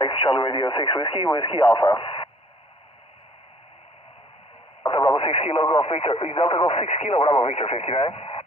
X Charlie Radio 6 Whiskey, Whiskey Alpha. Delta Bravo 6 Kilo, Golf Victor, Delta Golf 6 Kilo, Bravo Victor 59.